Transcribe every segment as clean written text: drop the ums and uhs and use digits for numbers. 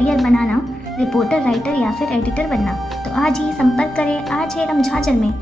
Career बनाना, reporter, writer या फिर editor बनना, तो आज ही संपर्क करें आज है रमझाझर में।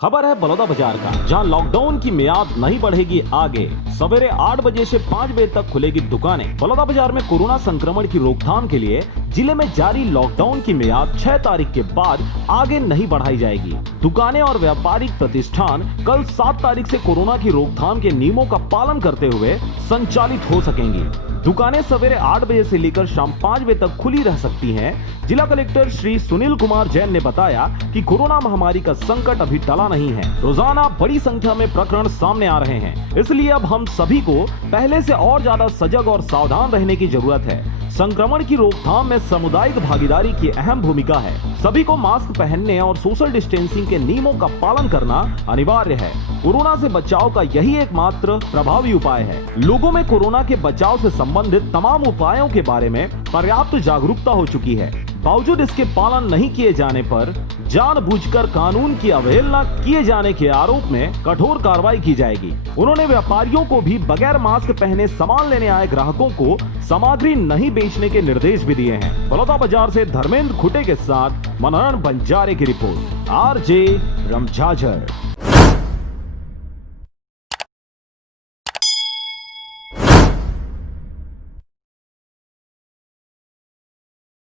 खबर है बलौदा बाजार का, जहां लॉकडाउन की मियाद नहीं बढ़ेगी आगे। सवेरे 8 बजे से 5 बजे तक खुलेगी दुकानें। बलौदा बाजार में कोरोना संक्रमण की रोकथाम के लिए जिले में जारी लॉकडाउन की मियाद 6 तारीख के बाद आगे नहीं बढ़ाई जाएगी। दुकानें और व्यापारिक प्रतिष्ठान कल 7 तारीख से कोरोना की रोकथाम के नियमों का पालन करते हुए संचालित हो सकेंगी। दुकानें सवेरे 8 बजे से लेकर शाम 5 बजे तक खुली रह सकती हैं। जिला कलेक्टर श्री सुनील कुमार जैन ने बताया कि कोरोना महामारी का संकट अभी टला नहीं है। रोजाना बड़ी संख्या में प्रकरण सामने आ रहे हैं, इसलिए अब हम सभी को पहले से और ज्यादा सजग और सावधान रहने की जरूरत है। संक्रमण की रोकथाम में सामुदायिक भागीदारी की अहम भूमिका है। सभी को मास्क पहनने और सोशल डिस्टेंसिंग के नियमों का पालन करना अनिवार्य है। कोरोना से बचाव का यही एकमात्र प्रभावी उपाय है। लोगों में कोरोना के बचाव से संबंधित तमाम उपायों के बारे में पर्याप्त जागरूकता हो चुकी है। बावजूद इसके पालन नहीं किए जाने पर जानबूझकर कानून की अवहेलना किए जाने के आरोप में कठोर कार्रवाई की जाएगी। उन्होंने व्यापारियों को भी बगैर मास्क पहने सामान लेने आए ग्राहकों को सामग्री नहीं बेचने के निर्देश भी दिए हैं। बलौदा बाजार से धर्मेंद्र खुटे के साथ मनोहर बंजारे की रिपोर्ट, RJ रमझाझर।